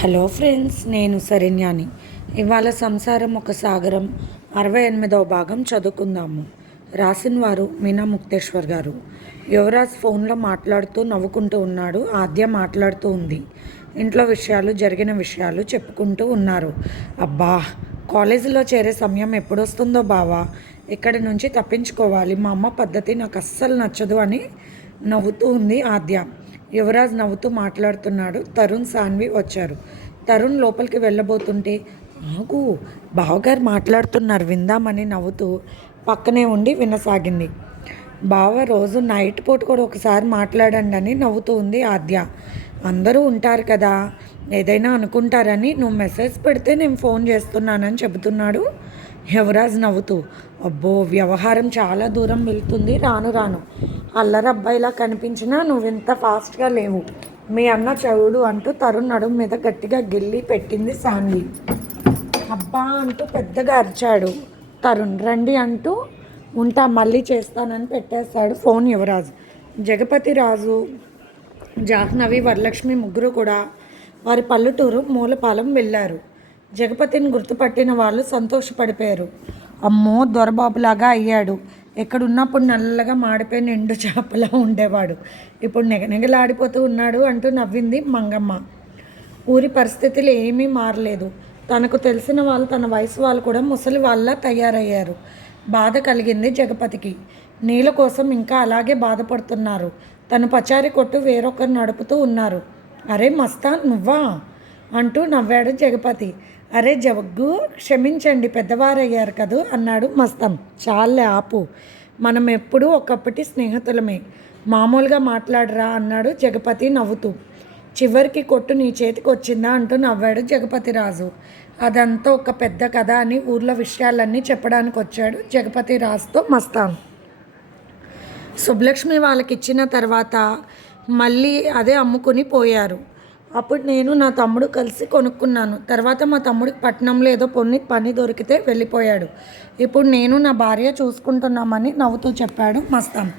Hello friends నేను సరిన్యాని ఇవాళ సంసారం ఒక సాగరం అరవై ఎనిమిదవ భాగం చదువుకుందాము. రాసిన వారు మీనా ముక్తేశ్వర్ గారు. యువరాజ్ ఫోన్లో మాట్లాడుతూ నవ్వుకుంటూ ఉన్నాడు. ఆద్య మాట్లాడుతూ ఉంది. ఇంట్లో విషయాలు జరిగిన విషయాలు చెప్పుకుంటూ ఉన్నారు. అబ్బా కాలేజీలో చేరే సమయం ఎప్పుడొస్తుందో బావా. ఇక్కడి నుంచి తప్పించుకోవాలి. మా అమ్మ పద్ధతి నాకు అస్సలు నచ్చదు అని నవ్వుతూ ఉంది ఆద్య. యువరాజ్ నవ్వుతూ మాట్లాడుతున్నాడు. తరుణ్ సాన్వి వచ్చారు. తరుణ్ లోపలికి వెళ్ళబోతుంటే ఆగు బావగారు మాట్లాడుతున్నారు విందామని నవ్వుతూ పక్కనే ఉండి వినసాగింది. బావ రోజు నైట్ పూట కూడా ఒకసారి మాట్లాడండి అని నవ్వుతూ ఉంది ఆద్య. అందరూ ఉంటారు కదా ఏదైనా అనుకుంటారని నువ్వు మెసేజ్ పెడితే నేను ఫోన్ చేస్తున్నానని చెబుతున్నాడు. యువరాజ్ నవ్వుతూ అబ్బో వ్యవహారం చాలా దూరం వెళ్తుంది రాను రాను. అల్లరబ్బాయిలా కనిపించినా నువ్వింత ఫాస్ట్గా లేవు. మీ అన్న చదువుడు అంటూ తరుణ్ నడుము మీద గట్టిగా గిల్లి పెట్టింది సాన్వి. అబ్బా అంటూ పెద్దగా అరిచాడు తరుణ్. రండి అంటూ ఉంటా మళ్ళీ చేస్తానని పెట్టేశాడు ఫోన్ యువరాజు. జగపతి రాజు జాహ్నవి వరలక్ష్మి ముగ్గురు కూడా వారి పల్లెటూరు మూలపాలెం వెళ్ళారు. జగపతిని గుర్తుపట్టిన వాళ్ళు సంతోషపడిపోయారు. అమ్మో దొరబాబులాగా అయ్యాడు. ఎక్కడున్నప్పుడు నల్లగా మాడిపోయిన నిండు చేపలా ఉండేవాడు. ఇప్పుడు నెగనెగలాడిపోతూ ఉన్నాడు అంటూ నవ్వింది మంగమ్మ. ఊరి పరిస్థితులు ఏమీ మారలేదు. తనకు తెలిసిన వాళ్ళు తన వయసు వాళ్ళు కూడా ముసలి వాళ్ళ తయారయ్యారు. బాధ కలిగింది జగపతికి. నీళ్ళ కోసం ఇంకా అలాగే బాధపడుతున్నారు. తను పచారి కొట్టు వేరొకరు నడుపుతూ ఉన్నారు. అరే మస్తా నువ్వా? అంటూ నవ్వాడు జగపతి. అరే జవగ్గు క్షమించండి పెద్దవారయ్యారు కదూ అన్నాడు మస్తం. చాలే ఆపు. మనం ఎప్పుడూ ఒకప్పటి స్నేహితులమే. మామూలుగా మాట్లాడరా అన్నాడు జగపతి నవ్వుతూ. చివరికి కొట్టు నీ చేతికి వచ్చిందా అంటూ నవ్వాడు జగపతి రాజు. అదంతా ఒక పెద్ద కథ అని ఊర్లో విషయాలన్నీ చెప్పడానికి వచ్చాడు జగపతి రాజుతో మస్తాన్. సుబ్బలక్ష్మి వాళ్ళకి ఇచ్చిన తర్వాత మళ్ళీ అదే అమ్ముకుని పోయారు. అప్పుడు నేను నా తమ్ముడు కలిసి కొనుక్కున్నాను. తర్వాత మా తమ్ముడికి పట్టణంలో ఏదో పొన్ని పని దొరికితే వెళ్ళిపోయాడు. ఇప్పుడు నేను నా భార్య చూసుకుంటున్నామని నవ్వుతూ చెప్పాడు మస్తాన్.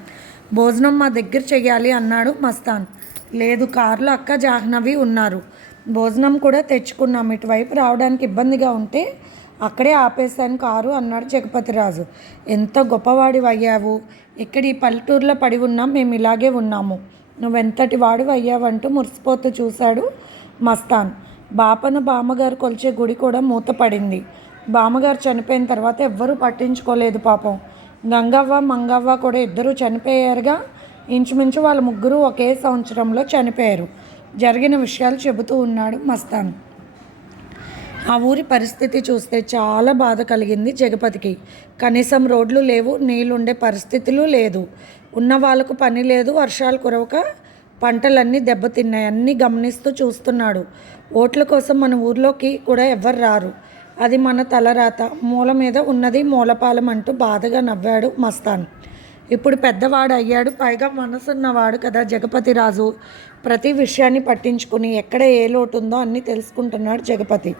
భోజనం మా దగ్గర చేయాలి అన్నాడు మస్తాన్. లేదు కారులో అక్క జాహ్నవి ఉన్నారు. భోజనం కూడా తెచ్చుకున్నాం. ఇటువైపు రావడానికి ఇబ్బందిగా ఉంటే అక్కడే ఆపేశాను కారు అన్నాడు జగపతిరాజు ఎంత గొప్పవాడివయ్యావు. ఇక్కడ ఈ పల్లెటూరులో పడి ఉన్నాం. మేము ఇలాగే ఉన్నాము. నువ్వెంతటి వాడు అయ్యావంటూ మురిసిపోతూ చూశాడు మస్తాన్. బాపను బామ్మగారు కొలిచే గుడి కూడా మూతపడింది. బామ్మగారు చనిపోయిన తర్వాత ఎవ్వరూ పట్టించుకోలేదు పాపం. గంగవ్వ మంగవ్వ కూడా ఇద్దరూ చనిపోయారుగా. ఇంచుమించు వాళ్ళ ముగ్గురు ఒకే సంవత్సరంలో చనిపోయారు. జరిగిన విషయాలు చెబుతూ ఉన్నాడు మస్తాన్. ఆ ఊరి పరిస్థితి చూస్తే చాలా బాధ కలిగింది జగపతికి. కనీసం రోడ్లు లేవు నీళ్ళుండే పరిస్థితులు లేదు. ఉన్న వాళ్ళకు పని లేదు వర్షాలు కురవక పంటలన్నీ దెబ్బతిన్నాయి. అన్నీ గమనిస్తూ చూస్తున్నాడు. ఓట్ల కోసం మన ఊర్లోకి కూడా ఎవ్వరు రారు. అది మన తలరాత మూల మీద ఉన్నది మూలపాలెం అంటూ బాధగా నవ్వాడు మస్తాన్. ఇప్పుడు పెద్దవాడు అయ్యాడు. పైగా మనసున్నవాడు కదా జగపతి రాజు. ప్రతి విషయాన్ని పట్టించుకుని ఎక్కడ ఏ లోటు ఉందో అన్నీ తెలుసుకుంటున్నాడు జగపతి.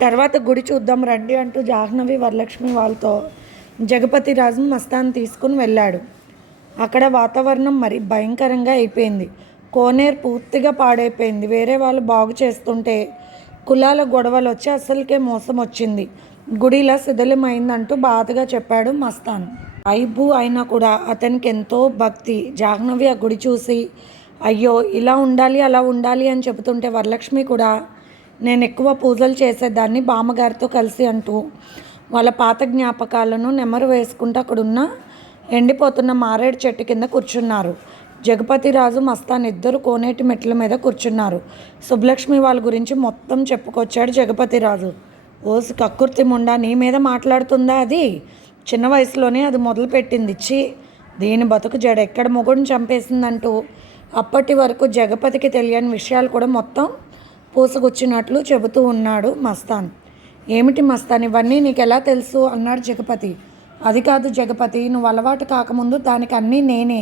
తర్వాత గుడి చూద్దాం రండి అంటూ జాహ్నవి వరలక్ష్మి వాళ్ళతో జగపతిరాజు మస్తాన్ తీసుకుని వెళ్ళాడు. అక్కడ వాతావరణం మరి భయంకరంగా అయిపోయింది. కోనేరు పూర్తిగా పాడైపోయింది. వేరే వాళ్ళు బాగు చేస్తుంటే కులాల గొడవలు వచ్చి అసలుకే మోసం వచ్చింది గుడిలా శిథిలమైందంటూ బాధగా చెప్పాడు మస్తాన్. ఐబు అయినా కూడా అతనికి ఎంతో భక్తి. జాహ్నవి ఆ గుడి చూసి అయ్యో ఇలా ఉండాలి అలా ఉండాలి అని చెబుతుంటే వరలక్ష్మి కూడా నేను ఎక్కువ పూజలు చేసేదాన్ని బామ్మగారితో కలిసి అంటూ వాళ్ళ పాత జ్ఞాపకాలను నెమరు వేసుకుంటూ అక్కడున్న ఎండిపోతున్న మారేడు చెట్టు కింద కూర్చున్నారు. జగపతి రాజు మస్తాన్ ఇద్దరు కోనేటి మెట్ల మీద కూర్చున్నారు. సుబ్బలక్ష్మి వాళ్ళ గురించి మొత్తం చెప్పుకొచ్చాడు జగపతి రాజు. ఓసి కక్కుర్తి ముండా నీ మీద మాట్లాడుతుందా అది? చిన్న వయసులోనే అది మొదలుపెట్టింది. చి దీని బతుకు జడ ఎక్కడ మొగుడిని చంపేసిందంటూ అప్పటి వరకు జగపతికి తెలియని విషయాలు కూడా మొత్తం పూసగుచ్చినట్లు చెబుతూ ఉన్నాడు మస్తాన్. ఏమిటి మస్తాన్? ఇవన్నీ నీకు ఎలా తెలుసు? అన్నాడు జగపతి. అది కాదు జగపతి నువ్వు అలవాటు కాకముందు దానికి అన్నీ నేనే.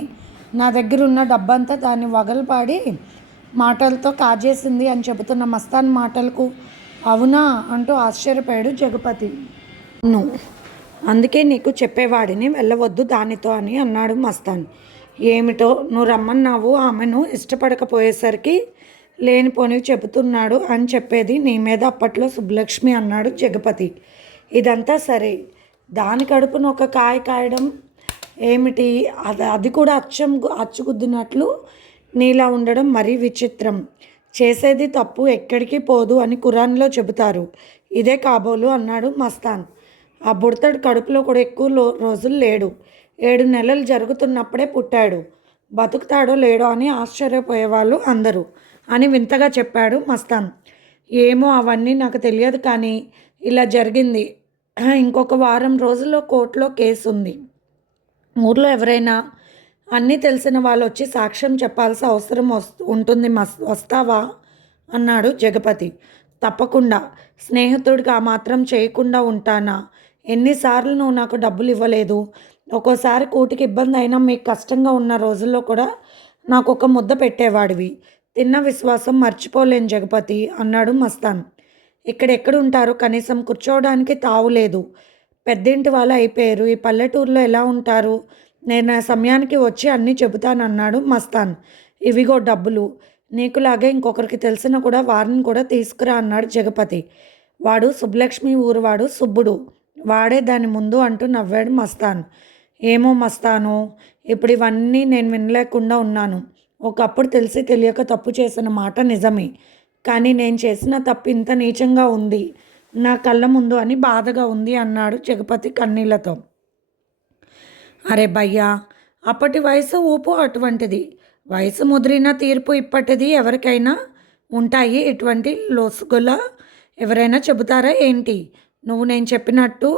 నా దగ్గర ఉన్న డబ్బంతా దాన్ని వగలపాడి మాటలతో కాజేసింది అని చెబుతున్న మస్తాన్ మాటలకు అవునా అంటూ ఆశ్చర్యపోయాడు జగపతి. నువ్వు అందుకే నీకు చెప్పేవాడిని వెళ్ళవద్దు దానితో అని అన్నాడు మస్తాన్. ఏమిటో నువ్వు రమ్మన్నావు ఆమెను ఇష్టపడకపోయేసరికి లేనిపోనివి చెబుతున్నాడు అని చెప్పేది నీ మీద అప్పట్లో సుబ్బలక్ష్మి అన్నాడు జగపతి. ఇదంతా సరే దాని కడుపున ఒక కాయ కాయడం ఏమిటి? అది అది కూడా అచ్చం అచ్చుగుద్దినట్లు నీలా ఉండడం మరీ విచిత్రం. చేసేది తప్పు ఎక్కడికి పోదు అని ఖురాన్లో చెబుతారు. ఇదే కాబోలు అన్నాడు మస్తాన్. ఆ బుడతడు కడుపులో కూడా ఎక్కువ రోజులు లేడు. ఏడు నెలలు జరుగుతున్నప్పుడే పుట్టాడు. బతుకుతాడో లేడో అని ఆశ్చర్యపోయేవాళ్ళు అందరూ అని వింతగా చెప్పాడు మస్తాన్. ఏమో అవన్నీ నాకు తెలియదు కానీ ఇలా జరిగింది. ఇంకొక వారం రోజుల్లో కోర్టులో కేసు ఉంది ఊర్లో ఎవరైనా అన్నీ తెలిసిన వాళ్ళు వచ్చి సాక్ష్యం చెప్పాల్సిన అవసరం వస్తు ఉంటుంది మస్ వస్తావా? అన్నాడు జగపతి. తప్పకుండా. స్నేహితుడికి ఆ మాత్రం చేయకుండా ఉంటానా? ఎన్నిసార్లు నువ్వు నాకు డబ్బులు ఇవ్వలేదు ఒక్కోసారి కూటికి ఇబ్బంది అయినా మీకు కష్టంగా ఉన్న రోజుల్లో కూడా నాకు ఒక ముద్ద పెట్టేవాడివి. తిన్న విశ్వాసం మర్చిపోలేను జగపతి అన్నాడు మస్తాన్. ఇక్కడెక్కడ ఉంటారు కనీసం కూర్చోవడానికి తావులేదు. పెద్దింటి వాళ్ళు అయిపోయారు. ఈ పల్లెటూరులో ఎలా ఉంటారు? నేను సమయానికి వచ్చి అన్నీ చెబుతానన్నాడు మస్తాన్. ఇవిగో డబ్బులు. నీకులాగే ఇంకొకరికి తెలిసిన కూడా వారిని కూడా తీసుకురా అన్నాడు జగపతి. వాడు సుబ్బలక్ష్మి ఊరువాడు సుబ్బుడు. వాడే దాని ముందు అంటూ నవ్వాడు మస్తాన్. ఏమో మస్తాను ఇప్పుడు ఇవన్నీ నేను వినలేకుండా ఉన్నాను. ఒకప్పుడు తెలిసి తెలియక తప్పు చేసిన మాట నిజమే. కానీ నేను చేసిన తప్పు ఇంత నీచంగా ఉంది. నా కళ్ళ ముందు అని బాధగా ఉంది అన్నాడు జగపతి కన్నీళ్ళతో. అరే భయ్యా అప్పటి వయసు ఊపు అటువంటిది. వయసు ముదిరిన తీర్పు ఇప్పటిది ఎవరికైనా ఉంటాయి ఇటువంటి లోసుగుల ఎవరైనా చెబుతారా ఏంటి? నువ్వు నేను చెప్పినట్టు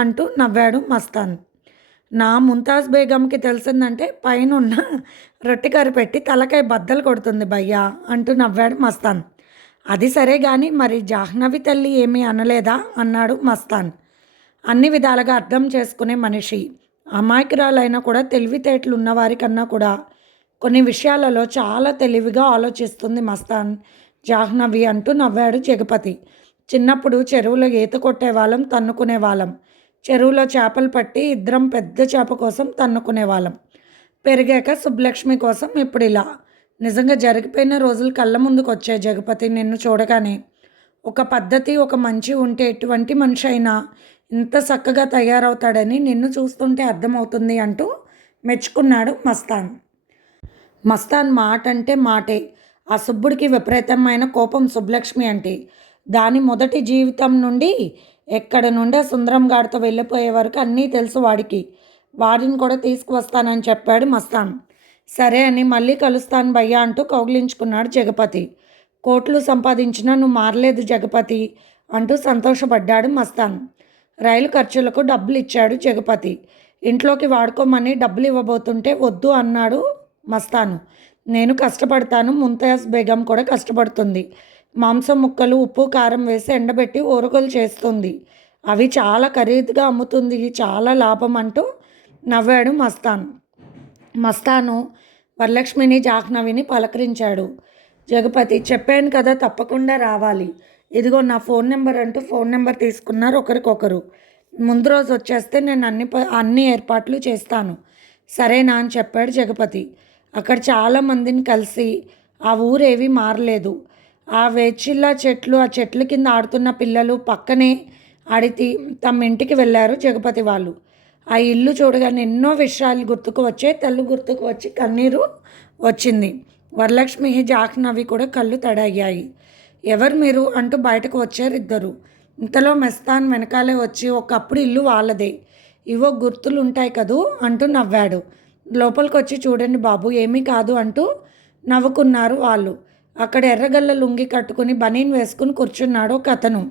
అంటూ నవ్వాడు మస్తాన్. నా ముంతాజ్ బేగంకి తెలిసిందంటే పైన ఉన్న రొట్టె కర్రీ పెట్టి తలకాయ బద్దలు కొడుతుంది భయ్యా అంటూ నవ్వాడు మస్తాన్. అది సరే కానీ మరి జాహ్నవి తల్లి ఏమీ అనలేదా? అన్నాడు మస్తాన్. అన్ని విధాలుగా అర్థం చేసుకునే మనిషి. అమాయకురాలైనా కూడా తెలివితేటలు ఉన్నవారికన్నా కూడా. కొన్ని విషయాలలో చాలా తెలివిగా ఆలోచిస్తుంది మస్తాన్ జాహ్నవి అంటూ నవ్వాడు జగపతి. చిన్నప్పుడు చెరువులో ఈత కొట్టేవాళ్ళం తన్నుకునేవాళ్ళం. చెరువులో చేపలు పట్టి ఇద్దరం పెద్ద చేప కోసం తన్నుకునేవాళ్ళం. పెరిగాక సుబ్బలక్ష్మి కోసం ఇప్పుడు ఇలా నిజంగా జరిగిపోయిన రోజులు కళ్ళ ముందుకు వచ్చాయి జగపతి నిన్ను చూడగానే. ఒక పద్ధతి ఒక మంచి ఉంటే ఎటువంటి మనిషి అయినా ఇంత చక్కగా తయారవుతాడని నిన్ను చూస్తుంటే అర్థమవుతుంది అంటూ మెచ్చుకున్నాడు మస్తాన్. మస్తాన్ మాట అంటే మాటే. ఆ సుబ్బుడికి విపరీతమైన కోపం సుబ్బలక్ష్మి అంటే. దాని మొదటి జీవితం నుండి ఎక్కడ నుండి సుందరం గారితో వెళ్ళిపోయే వరకు అన్నీ తెలుసు వాడికి. వాడిని కూడా తీసుకువస్తానని చెప్పాడు మస్తాన్. సరే అని మళ్ళీ కలుస్తాను భయ్యా అంటూ కౌగిలించుకున్నాడు జగపతి. కోట్లు సంపాదించినా నువ్వు మారలేదు జగపతి అంటూ సంతోషపడ్డాడు మస్తాన్. రైలు ఖర్చులకు డబ్బులు ఇచ్చాడు జగపతి. ఇంట్లోకి వాడుకోమని డబ్బులు ఇవ్వబోతుంటే వద్దు అన్నాడు మస్తాను. నేను కష్టపడతాను ముంతయాస్ బేగం కూడా కష్టపడుతుంది. మాంసం ముక్కలు ఉప్పు కారం వేసి ఎండబెట్టి ఊరగలు చేస్తుంది. అవి చాలా ఖరీదుగా అమ్ముతుంది చాలా లాభం అంటూ నవ్వాడు మస్తాన్. మస్తాను వరలక్ష్మిని జాహ్నవిని పలకరించాడు. జగపతి చెప్పాను కదా తప్పకుండా రావాలి. ఇదిగో నా ఫోన్ నెంబర్ అంటూ ఫోన్ నెంబర్ తీసుకున్నారు ఒకరికొకరు. ముందు రోజు వచ్చేస్తే నేను అన్ని ప అన్ని ఏర్పాట్లు చేస్తాను. సరేనా అని చెప్పాడు జగపతి. అక్కడ చాలా మందిని కలిసి ఆ ఊరేవి మారలేదు. ఆ వేచిల్లా చెట్లు ఆ చెట్ల కింద ఆడుతున్న పిల్లలు పక్కనే ఆడితి తమ ఇంటికి వెళ్ళారు జగపతి వాళ్ళు. ఆ ఇల్లు చూడగానే ఎన్నో విషయాలు గుర్తుకు వచ్చాయి. తల్లు గుర్తుకు వచ్చి కన్నీరు వచ్చింది. వరలక్ష్మి జాహ్నవి కూడా కళ్ళు తడయ్యాయి ఎవరు మీరు అంటూ బయటకు వచ్చారు ఇద్దరు. ఇంతలో మెస్తాన్ వెనకాలే వచ్చి ఒకప్పుడు ఇల్లు వాళ్ళదే. ఇవో గుర్తులు ఉంటాయి కదూ అంటూ నవ్వాడు. లోపలికి వచ్చి చూడండి బాబు ఏమీ కాదు అంటూ నవ్వుకున్నారు వాళ్ళు. అక్కడ ఎర్రగల్ల లుంగి కట్టుకుని బనీన్ వేసుకుని కూర్చున్నాడు ఒక అతను.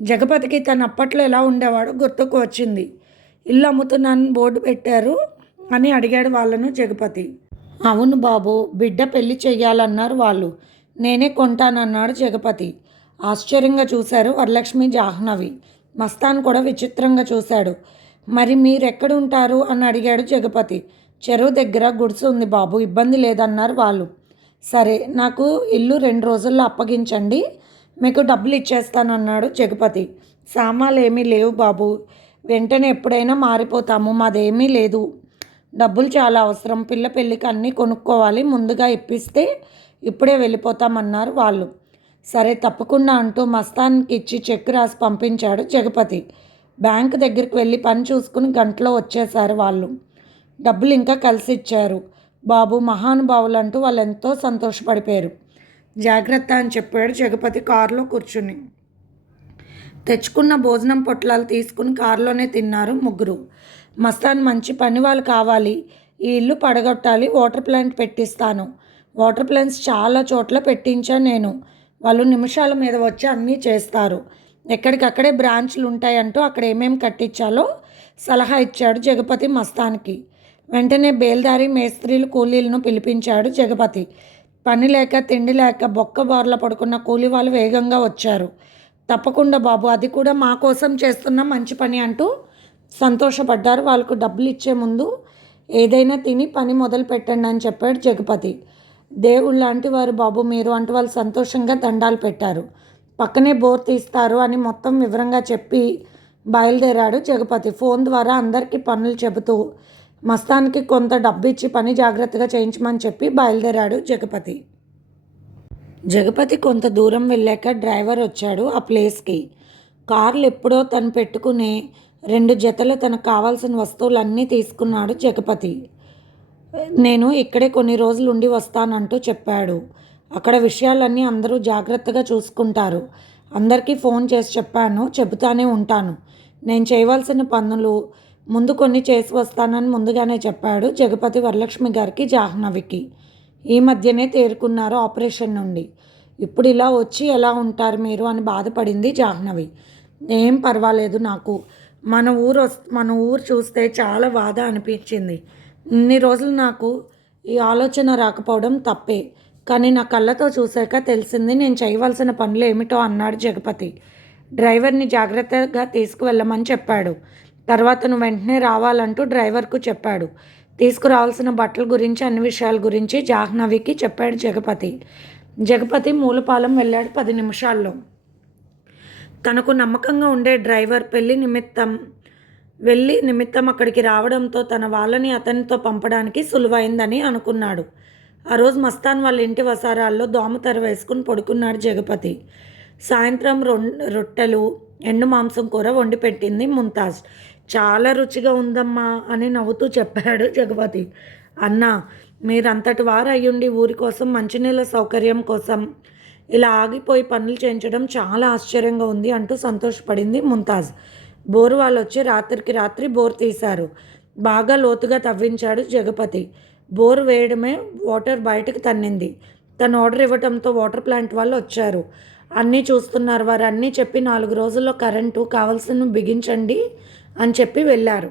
జగపతికి తను అప్పట్లో ఎలా ఉండేవాడో గుర్తుకు వచ్చింది. ఇల్లు అమ్ముతున్నాను బోర్డు పెట్టారు అని అడిగాడు వాళ్ళను జగపతి. అవును బాబు బిడ్డ పెళ్ళి చెయ్యాలన్నారు వాళ్ళు. నేనే కొంటానన్నాడు జగపతి. ఆశ్చర్యంగా చూశారు వరలక్ష్మి జాహ్నవి. మస్తాన్ కూడా విచిత్రంగా చూశాడు. మరి మీరెక్కడుంటారు అని అడిగాడు జగపతి. చెరువు దగ్గర గుడిసె ఉంది బాబు ఇబ్బంది లేదన్నారు వాళ్ళు. సరే నాకు ఇల్లు రెండు రోజుల్లో అప్పగించండి మీకు డబ్బులు ఇచ్చేస్తానన్నాడు జగపతి. సామాన్లు ఏమీ లేవు బాబు. వెంటనే ఎప్పుడైనా మారిపోతాము. మాదేమీ లేదు. డబ్బులు చాలా అవసరం. పిల్ల పెళ్ళికి అన్నీ కొనుక్కోవాలి. ముందుగా ఇప్పిస్తే ఇప్పుడే వెళ్ళిపోతామన్నారు వాళ్ళు. సరే తప్పకుండా అంటూ మస్తాన్కి ఇచ్చి చెక్ రాసి పంపించాడు జగపతి. బ్యాంక్ దగ్గరికి వెళ్ళి పని చూసుకుని గంటలో వచ్చేశారు వాళ్ళు. డబ్బులు ఇంకా కలిసి ఇచ్చారు. బాబు మహానుభావులు అంటూ వాళ్ళు ఎంతో సంతోషపడిపోయారు. జాగ్రత్త అని చెప్పాడు జగపతి కారులో కూర్చుని. తెచ్చుకున్న భోజనం పొట్లాలు తీసుకుని కారులోనే తిన్నారు ముగ్గురు. మస్తాన్ మంచి పని వాళ్ళు కావాలి. ఈ ఇల్లు పడగొట్టాలి. వాటర్ ప్లాంట్ పెట్టిస్తాను. వాటర్ ప్లాంట్స్ చాలా చోట్ల పెట్టించాను నేను. వాళ్ళు నిమిషాల మీద వచ్చి అన్నీ చేస్తారు. ఎక్కడికక్కడే బ్రాంచ్లు ఉంటాయంటూ అక్కడ ఏమేమి కట్టించాలో సలహా ఇచ్చాడు జగపతి మస్తాన్కి. వెంటనే బేల్దారి మేస్త్రీలు కూలీలను పిలిపించాడు జగపతి. పని లేక తిండి లేక బొక్క బార్ల పడుకున్న కూలీ వాళ్ళు వేగంగా వచ్చారు. తప్పకుండా బాబు అది కూడా మా కోసం చేస్తున్న మంచి పని అంటూ సంతోషపడ్డారు. వాళ్ళకు డబ్బులు ఇచ్చే ముందు ఏదైనా తిని పని మొదలు పెట్టండి అని చెప్పాడు జగపతి. దేవుళ్ళు లాంటి వారు బాబు మీరు అంటూ వాళ్ళు సంతోషంగా దండాలు పెట్టారు. పక్కనే బోర్ తీస్తారు అని మొత్తం వివరంగా చెప్పి బయలుదేరాడు జగపతి. ఫోన్ ద్వారా అందరికీ పనులు చెబుతూ మస్తానికి కొంత డబ్బు ఇచ్చి పని జాగ్రత్తగా చేయించమని చెప్పి బయలుదేరాడు జగపతి. జగపతి కొంత దూరం వెళ్ళాక డ్రైవర్ వచ్చాడు ఆ ప్లేస్కి. కార్లు ఎప్పుడో తను పెట్టుకునే రెండు జతలు తనకు కావాల్సిన వస్తువులన్నీ తీసుకున్నాడు జగపతి. నేను ఇక్కడే కొన్ని రోజులు ఉండి వస్తానంటూ చెప్పాడు. అక్కడ విషయాలన్నీ అందరూ జాగ్రత్తగా చూసుకుంటారు. అందరికీ ఫోన్ చేసి చెప్పాను చెబుతానే ఉంటాను. నేను చేయవలసిన పనులు ముందు కొన్ని చేసి వస్తానని ముందుగానే చెప్పాడు జగపతి వరలక్ష్మి గారికి జాహ్నవికి. ఈ మధ్యనే తేరుకున్నారు ఆపరేషన్ నుండి. ఇప్పుడు ఇలా వచ్చి ఎలా ఉంటారు మీరు అని బాధపడింది జాహ్నవి. ఏం పర్వాలేదు నాకు. మన ఊరు వస్ మన ఊరు చూస్తే చాలా బాధ అనిపించింది. ఇన్ని రోజులు నాకు ఈ ఆలోచన రాకపోవడం తప్పే. కానీ నా కళ్ళతో చూశాక తెలిసింది నేను చేయవలసిన పనులు ఏమిటో అన్నాడు జగపతి. డ్రైవర్ని జాగ్రత్తగా తీసుకువెళ్ళమని చెప్పాడు. తర్వాత నువ్వు వెంటనే రావాలంటూ డ్రైవర్కు చెప్పాడు. తీసుకురావాల్సిన బట్టల గురించి అన్ని విషయాల గురించి జాహ్నవికి చెప్పాడు జగపతి. జగపతి మూలపాలెం వెళ్ళాడు పది నిమిషాల్లో. తనకు నమ్మకంగా ఉండే డ్రైవర్ పెళ్ళి నిమిత్తం వెళ్ళి నిమిత్తం అక్కడికి రావడంతో తన వాళ్ళని అతనితో పంపడానికి సులువైందని అనుకున్నాడు. ఆ రోజు మస్తాన్ వాళ్ళ ఇంటి వసారాల్లో దోమతెర వేసుకుని పడుకున్నాడు జగపతి. సాయంత్రం రొన్ రొట్టెలు ఎండు మాంసం కూర వండి పెట్టింది ముంతాజ్. చాలా రుచిగా ఉందమ్మా అని నవ్వుతూ చెప్పాడు జగపతి. అన్న మీరంతటి వారు అయ్యుండి ఊరి కోసం మంచినీళ్ళ సౌకర్యం కోసం ఇలా ఆగిపోయి పనులు చేయించడం చాలా ఆశ్చర్యంగా ఉంది అంటూ సంతోషపడింది ముంతాజ్. బోరు వాళ్ళు వచ్చి రాత్రికి రాత్రి బోర్ తీశారు. బాగా లోతుగా తవ్వించాడు జగపతి. బోర్ వేయడమే వాటర్ బయటకు తన్నింది. తను ఆర్డర్ ఇవ్వడంతో వాటర్ ప్లాంట్ వాళ్ళు వచ్చారు. అన్నీ చూస్తున్నారు వారు. అన్నీ చెప్పి నాలుగు రోజుల్లో కరెంటు కావాల్సిన బిగించండి. అని చెప్పి వెళ్ళారు.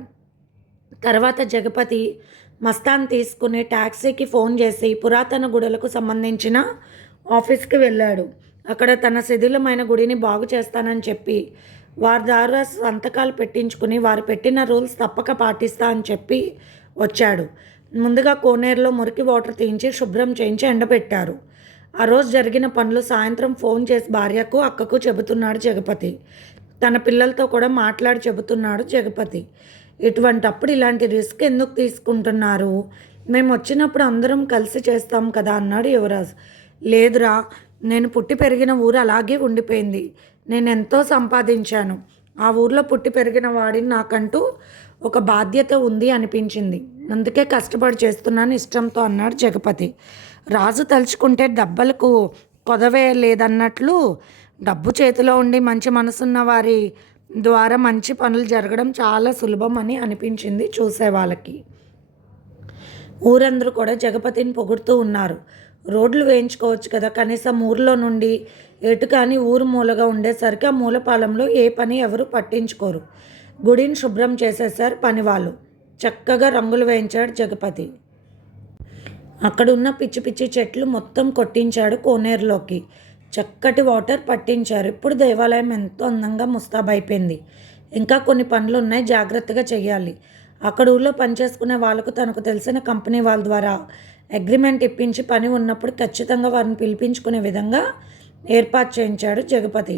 తర్వాత జగపతి మస్తాన్ తీసుకుని ట్యాక్సీకి ఫోన్ చేసి పురాతన గుడులకు సంబంధించిన ఆఫీస్కి వెళ్ళాడు. అక్కడ తన శిథిలమైన గుడిని బాగు చేస్తానని చెప్పి వారి ద్వారా సంతకాలు పెట్టించుకుని వారు పెట్టిన రూల్స్ తప్పక పాటిస్తా అని చెప్పి వచ్చాడు. ముందుగా కోనేరులో మురికి వాటర్ తీయించి శుభ్రం చేయించి ఎండబెట్టారు. ఆ రోజు జరిగిన పనులు సాయంత్రం ఫోన్ చేసి భార్యకు అక్కకు చెబుతున్నాడు జగపతి. తన పిల్లలతో కూడా మాట్లాడి చెబుతున్నాడు జగపతి. ఇటువంటప్పుడు ఇలాంటి రిస్క్ ఎందుకు తీసుకుంటున్నారు? మేము వచ్చినప్పుడు అందరం కలిసి చేస్తాం కదా అన్నాడు యువరాజ్. లేదురా నేను పుట్టి పెరిగిన ఊరు అలాగే ఉండిపోయింది. నేను ఎంతో సంపాదించాను. ఆ ఊర్లో పుట్టి పెరిగిన వాడిని నాకంటూ ఒక బాధ్యత ఉంది అనిపించింది. అందుకే కష్టపడి చేస్తున్నాను ఇష్టంతో అన్నాడు జగపతి. రాజు తలుచుకుంటే దెబ్బలకు కొదవేయలేదన్నట్లు డబ్బు చేతిలో ఉండి మంచి మనసున్న వారి ద్వారా మంచి పనులు జరగడం చాలా సులభం అని అనిపించింది చూసే వాళ్ళకి. ఊరందరూ కూడా జగపతిని పొగుడుతూ ఉన్నారు. రోడ్లు వేయించుకోవచ్చు కదా కనీసం ఊర్లో నుండి ఎటు కానీ ఊరు మూలగా ఉండేసరికి ఆ మూలపాలెంలో ఏ పని ఎవరు పట్టించుకోరు. గుడిని శుభ్రం చేసేసారు పని వాళ్ళు చక్కగా రంగులు వేయించాడు జగపతి. అక్కడున్న పిచ్చి పిచ్చి చెట్లు మొత్తం కొట్టించాడు కోనేరులోకి. చక్కటి వాటర్ పట్టించారు. ఇప్పుడు దేవాలయం ఎంతో అందంగా ముస్తాబైపోయింది ఇంకా కొన్ని పనులు ఉన్నాయి జాగ్రత్తగా చేయాలి అక్కడ ఊళ్ళో పనిచేసుకునే వాళ్ళకు తనకు తెలిసిన కంపెనీ వాళ్ళ ద్వారా అగ్రిమెంట్ ఇప్పించి పని ఉన్నప్పుడు ఖచ్చితంగా వారిని పిలిపించుకునే విధంగా ఏర్పాటు చేయించాడు జగపతి.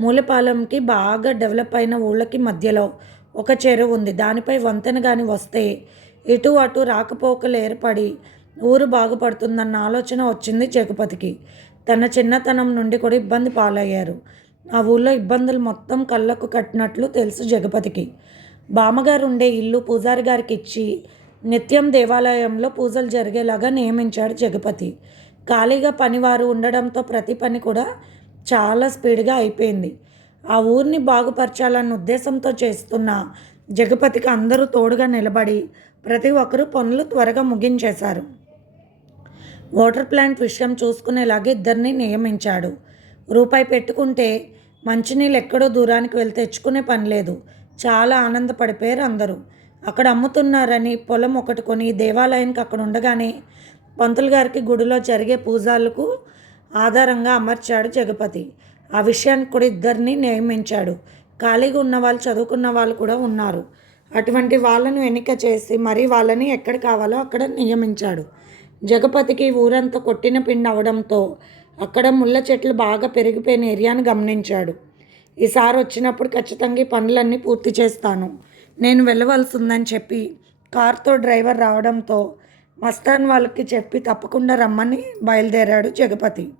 మూలపాలెంకి బాగా డెవలప్ అయిన ఊళ్ళకి మధ్యలో ఒక చెరువు ఉంది. దానిపై వంతెన కానీ వస్తే ఇటు అటు రాకపోకలు ఏర్పడి ఊరు బాగుపడుతుందన్న ఆలోచన వచ్చింది జగపతికి. తన చిన్నతనం నుండి కూడా ఇబ్బంది పాలయ్యారు. ఆ ఊళ్ళో ఇబ్బందులు మొత్తం కళ్ళకు కట్టినట్లు తెలుసు జగపతికి. బామ్మగారు ఉండే ఇల్లు పూజారి గారికి ఇచ్చి నిత్యం దేవాలయంలో పూజలు జరిగేలాగా నియమించాడు జగపతి. ఖాళీగా పనివారు ఉండడంతో ప్రతి పని కూడా చాలా స్పీడ్గా అయిపోయింది. ఆ ఊరిని బాగుపరచాలన్న ఉద్దేశంతో చేస్తున్న జగపతికి అందరూ తోడుగా నిలబడి ప్రతి ఒక్కరూ పనులు త్వరగా ముగించేశారు. వాటర్ ప్లాంట్ విషయం చూసుకునేలాగా ఇద్దరిని నియమించాడు. రూపాయి పెట్టుకుంటే మంచినీళ్ళు ఎక్కడో దూరానికి వెళ్ళి తెచ్చుకునే పని లేదు. చాలా ఆనందపడిపోయారు అందరూ. అక్కడ అమ్ముతున్నారని పొలం ఒకటి కొని దేవాలయానికి అక్కడ ఉండగానే పంతులు గారికి గుడిలో జరిగే పూజలకు ఆధారంగా అమర్చాడు జగపతి. ఆ విషయానికి కూడా ఇద్దరిని నియమించాడు. ఖాళీగా ఉన్న వాళ్ళు చదువుకున్న వాళ్ళు కూడా ఉన్నారు. అటువంటి వాళ్ళను ఎన్నిక చేసి మరీ వాళ్ళని ఎక్కడ కావాలో అక్కడ నియమించాడు. జగపతికి ఊరంతా కొట్టిన పిండి అవడంతో అక్కడ ముళ్ళ చెట్లు బాగా పెరిగిపోయిన ఏరియాను గమనించాడు. ఈసారి వచ్చినప్పుడు ఖచ్చితంగా ఈ పనులన్నీ పూర్తి చేస్తాను. నేను వెళ్ళవలసి ఉందని చెప్పి కార్తో డ్రైవర్ రావడంతో మస్తాన్ వాళ్ళకి చెప్పి తప్పకుండా రమ్మని బయలుదేరాడు జగపతి.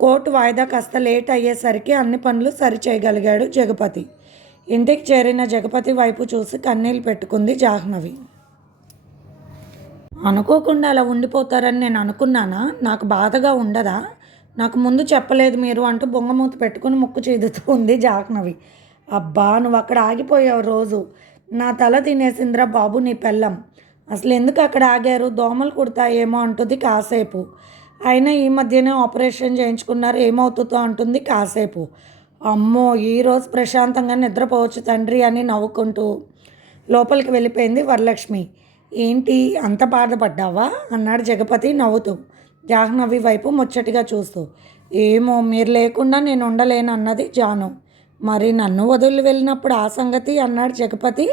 కోర్టు వాయిదా కాస్త లేట్ అయ్యేసరికి అన్ని పనులు సరిచేయగలిగాడు జగపతి. ఇంటికి చేరిన జగపతి వైపు చూసి కన్నీళ్ళు పెట్టుకుంది జాహ్నవి. అనుకోకుండా అలా ఉండిపోతారని నేను అనుకున్నానా? నాకు బాధగా ఉండదా? నాకు ముందు చెప్పలేదు మీరు అంటూ బొంగమూత పెట్టుకుని ముక్కు చీదుతూ ఉంది జాహ్నవి. అబ్బా నువ్వు అక్కడ ఆగిపోయావు రోజు. నా తల తినేసిందిరా బాబు నీ పెళ్ళం. అసలు ఎందుకు అక్కడ ఆగారు? దోమలు కుడతాయేమో అంటుంది కాసేపు. అయినా ఈ మధ్యనే ఆపరేషన్ చేయించుకున్నారు ఏమవుతుందో అంటుంది కాసేపు. అమ్మో ఈరోజు ప్రశాంతంగా నిద్రపోవచ్చు తండ్రి అని నవ్వుకుంటూ లోపలికి వెళ్ళిపోయింది వరలక్ష్మి. ఏంటి అంత బాధపడ్డావా అన్నాడు జగపతి నవ్వుతూ. జాహ్నవి వైపు ముచ్చటిగా చూస్తూ. ఏమో మీరు లేకుండా నేను ఉండలేను అన్నది జాను. మరి నన్ను వదిలి వెళ్ళినప్పుడు ఆ సంగతి? అన్నాడు జగపతి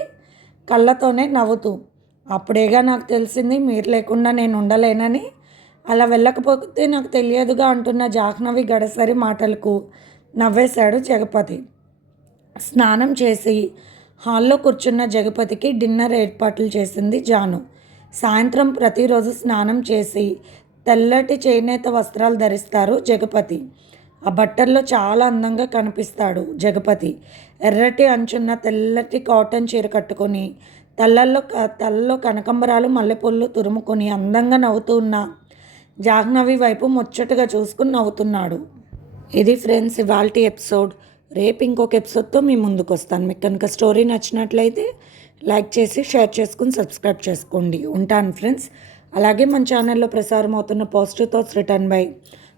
కళ్ళతోనే నవ్వుతూ. అప్పుడేగా నాకు తెలిసింది మీరు లేకుండా నేను ఉండలేనని? అలా వెళ్ళకపోతే నాకు తెలియదుగా అంటున్న జాహ్నవి గడసరి మాటలకు నవ్వేశాడు జగపతి. స్నానం చేసి హాల్లో కూర్చున్న జగపతికి డిన్నర్ ఏర్పాట్లు చేసింది జాను. సాయంత్రం ప్రతిరోజు స్నానం చేసి తెల్లటి చేనేత వస్త్రాలు ధరిస్తారు జగపతి. ఆ బట్టల్లో చాలా అందంగా కనిపిస్తాడు జగపతి. ఎర్రటి అంచున్న తెల్లటి కాటన్ చీర కట్టుకొని తల్లల్లో తల్లలో కనకంబరాలు మల్లెపూలు తురుముకొని అందంగా నవ్వుతూ ఉన్న జాహ్నవి వైపు ముచ్చటగా చూసుకుని నవ్వుతున్నాడు. ఇది ఫ్రెండ్స్ ఇవాల్టి ఎపిసోడ్. రేపు ఇంకొక ఎపిసోడ్తో మీ ముందుకు వస్తాను మీకు కనుక స్టోరీ నచ్చినట్లయితే లైక్ చేసి షేర్ చేసుకుని సబ్స్క్రైబ్ చేసుకోండి. ఉంటాను ఫ్రెండ్స్. అలాగే మన ఛానల్లో ప్రసారం అవుతున్న positive thoughts written by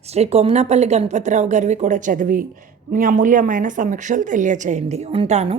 Shri Komnapalli Ganapathirao గారివి కూడా చదివి మీ అమూల్యమైన సమీక్షలు తెలియచేయండి. ఉంటాను.